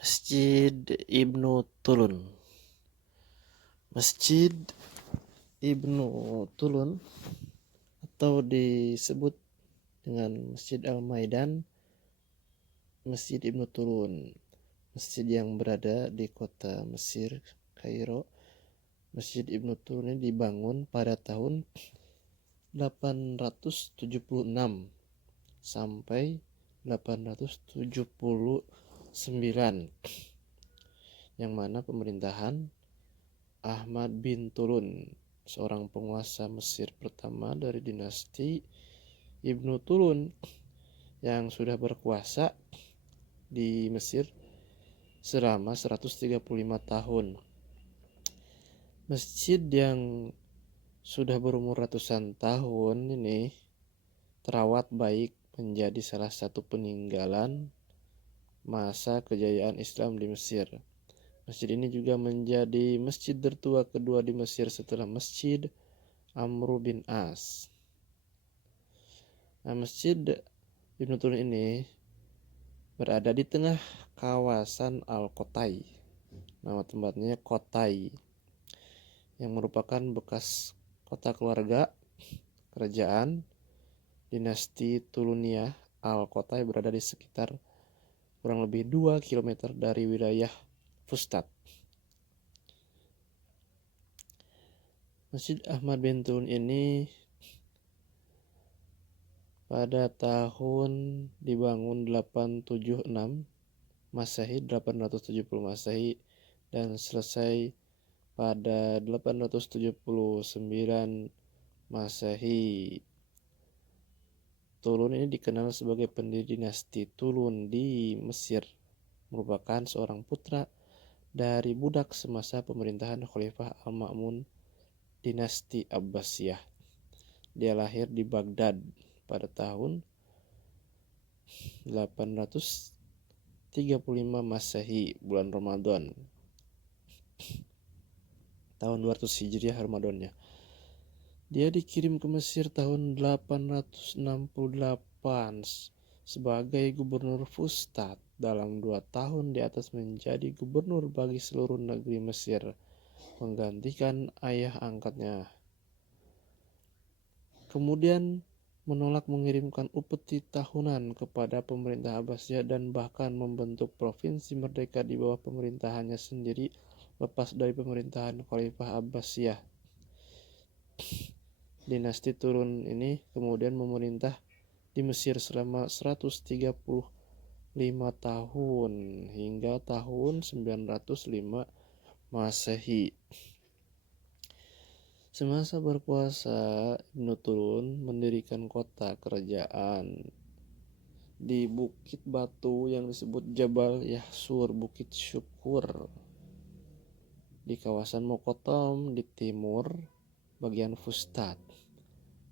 Masjid Ibnu Tulun. Masjid Ibnu Tulun atau disebut dengan Masjid Al-Maidan, Masjid Ibnu Tulun, masjid yang berada di kota Mesir, Kairo. Masjid Ibnu Tulun ini dibangun pada tahun 876 sampai 879, yang mana pemerintahan Ahmad bin Tulun, seorang penguasa Mesir pertama dari dinasti Ibnu Tulun yang sudah berkuasa di Mesir selama 135 tahun. Masjid yang sudah berumur ratusan tahun ini terawat baik, menjadi salah satu peninggalan masa kejayaan Islam di Mesir. Masjid ini juga menjadi masjid tertua kedua di Mesir setelah Masjid Amr bin As. Nah, Masjid Ibnu Tulun ini berada di tengah kawasan Al-Kotai. Nama tempatnya Kotai, yang merupakan bekas kota keluarga kerajaan dinasti Tuluniyah. Al-Kotai berada di sekitar kurang lebih 2 km dari wilayah Fustat. Masjid Ahmad bin Tulun ini pada tahun dibangun 876 Masehi, 870 Masehi, dan selesai pada 879 Masehi. Tulun ini dikenal sebagai pendiri dinasti Tulun di Mesir, merupakan seorang putra dari budak semasa pemerintahan Khalifah Al-Ma'mun dinasti Abbasiyah. Dia lahir di Baghdad pada tahun 835 Masehi, bulan Ramadan, tahun 200 Hijriah Ramadannya. Dia dikirim ke Mesir tahun 868 sebagai gubernur Fustat. Dalam 2 tahun di atas menjadi gubernur bagi seluruh negeri Mesir, menggantikan ayah angkatnya. Kemudian menolak mengirimkan upeti tahunan kepada pemerintah Abbasiyah dan bahkan membentuk provinsi merdeka di bawah pemerintahannya sendiri lepas dari pemerintahan Khalifah Abbasiyah. Dinasti Tulun ini kemudian memerintah di Mesir selama 135 tahun hingga tahun 905 Masehi. Semasa berkuasa, Ibnu Tulun mendirikan kota kerajaan di bukit batu yang disebut Jabal Yahsur, Bukit Syukur, di kawasan Mokotom di timur bagian Fustat.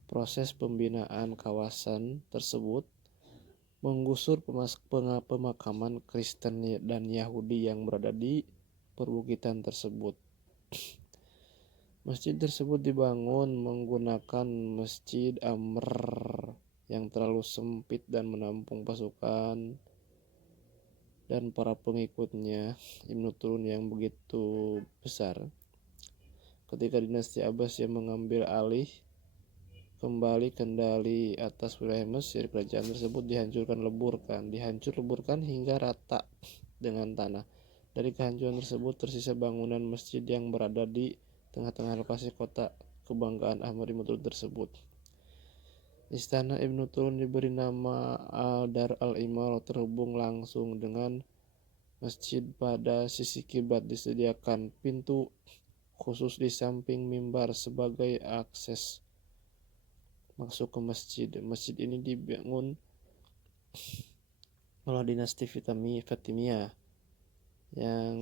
Proses pembinaan kawasan tersebut menggusur pemakaman Kristen dan Yahudi yang berada di perbukitan tersebut. Masjid tersebut dibangun menggunakan Masjid Amr yang terlalu sempit dan menampung pasukan dan para pengikutnya Ibnu Tulun yang begitu besar. Ketika dinasti Abbasiyah mengambil alih kembali kendali atas wilayah Mesir, kerajaan tersebut dihancur leburkan hingga rata dengan tanah. Dari kehancuran tersebut tersisa bangunan masjid yang berada di tengah-tengah lokasi kota kebanggaan Ahmad Ibnu Tulun tersebut. Istana Ibnu Tulun diberi nama Al-Dar Al-Imarah, terhubung langsung dengan masjid. Pada sisi kiblat disediakan pintu khusus di samping mimbar sebagai akses masuk ke masjid. Masjid ini dibangun oleh dinasti Fatimiyah yang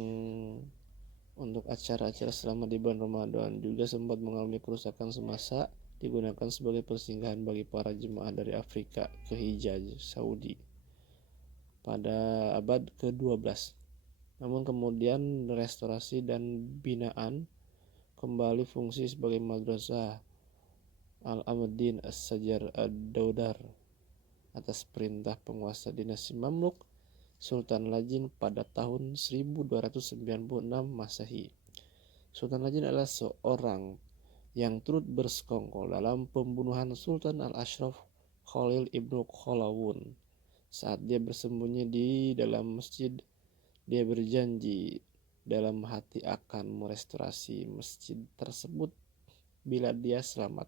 untuk acara-acara selama di bulan Ramadan, juga sempat mengalami kerusakan semasa digunakan sebagai persinggahan bagi para jemaah dari Afrika ke Hijaz, Saudi pada abad ke-12. Namun kemudian restorasi dan binaan kembali fungsi sebagai madrasah Al-Amdin As-Sajar Ad-Daudar atas perintah penguasa dinasti Mamluk Sultan Lajin pada tahun 1296 Masehi. Sultan Lajin adalah seorang yang turut bersekongkol dalam pembunuhan Sultan Al-Ashraf Khalil Ibnu Khalawun. Saat dia bersembunyi di dalam masjid, dia berjanji dalam hati akan merestorasi masjid tersebut bila dia selamat.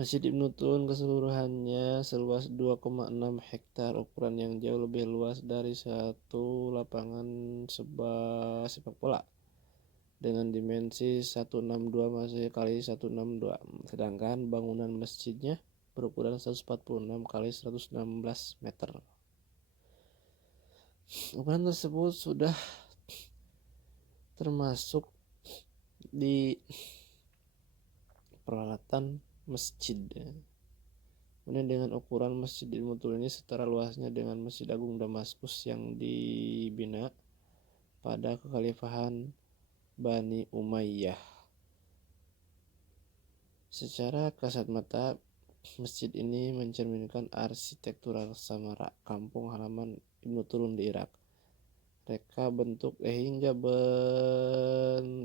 Masjid Ibnu Tulun keseluruhannya seluas 2,6 hektar, ukuran yang jauh lebih luas dari satu lapangan sepak bola dengan dimensi 162 Masehi kali 162. Sedangkan bangunan masjidnya berukuran 146 kali 116 meter. Ukuran tersebut sudah termasuk di peralatan masjid. Kemudian dengan ukuran Masjid Ibnu Tulun ini setara luasnya dengan Masjid Agung Damaskus yang dibina pada kekhalifahan Bani Umayyah. Secara kasat mata, masjid ini mencerminkan arsitektural Samarra, kampung halaman Ibnu Tulun di Irak. Reka bentuk hingga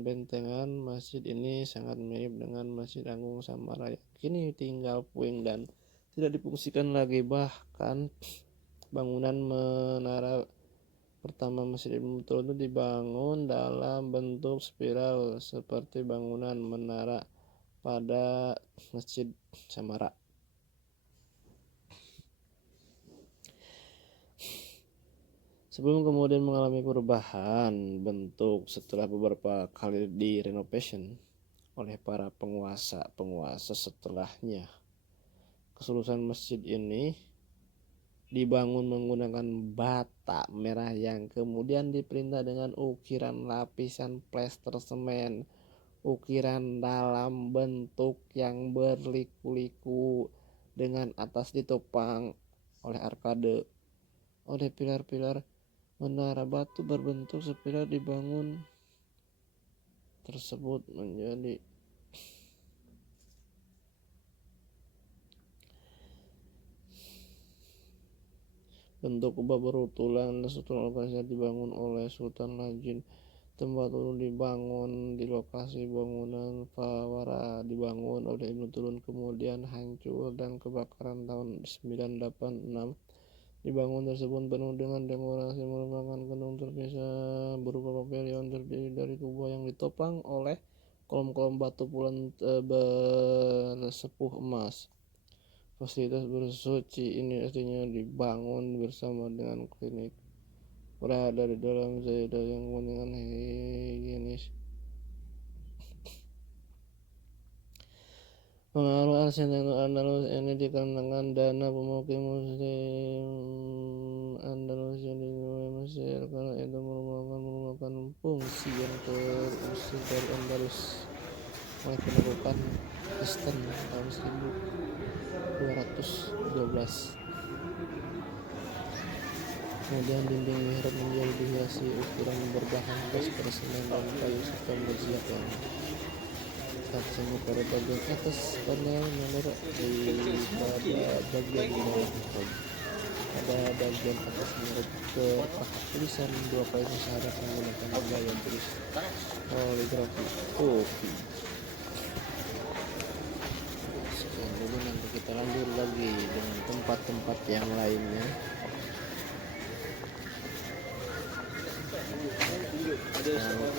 bentengan masjid ini sangat mirip dengan Masjid Agung Samarra yang kini tinggal puing dan tidak difungsikan lagi. Bahkan bangunan menara pertama Masjid Ibnu Tulun itu dibangun dalam bentuk spiral seperti bangunan menara pada Masjid Samarra. Sebelum kemudian mengalami perubahan bentuk setelah beberapa kali direnovasi oleh para penguasa setelahnya. Kesulusan masjid ini dibangun menggunakan bata merah yang kemudian diperindah dengan ukiran lapisan plester semen, ukiran dalam bentuk yang berliku-liku dengan atas ditopang oleh arkade. Oleh pilar-pilar menara batu berbentuk spiral dibangun tersebut menjadi bentuk kubah berutulan dan struktur organisasi dibangun oleh Sultan Lajin. Tempat Tulun dibangun di lokasi bangunan Fawara dibangun oleh Ibnu Tulun kemudian hancur dan kebakaran tahun 986. Dibangun tersebut penuh dengan dekorasi merupakan gedung terpisah berupa pavilion terdiri dari kubah yang ditopang oleh kolom-kolom batu bulan bersepuh emas. Fasilitas bersuci ini aslinya dibangun bersama dengan klinik berada di dalam zaidah yang kepentingan higienis. Pengaruh arsitektur Andalus ini dikarenakan dana pemukim Muslim Andalusia di Mesir karena itu merupakan fungsi yang terusir dari Andalus mulai penaklukan Kristen tahun 1212. Kemudian dinding mihrab menjadi dihiasi ukiran berbahan plaster semen dan kayu serta berziak yang tersenyum pada bagian atas panel menara pada bagian bawah. Pada bagian atas menara terpahat tulisan dua kali syahadat menggunakan gaya tulis kaligrafi kopi. Sekian dulu, nanti kita lanjut lagi dengan tempat-tempat yang lainnya. Jangan lupa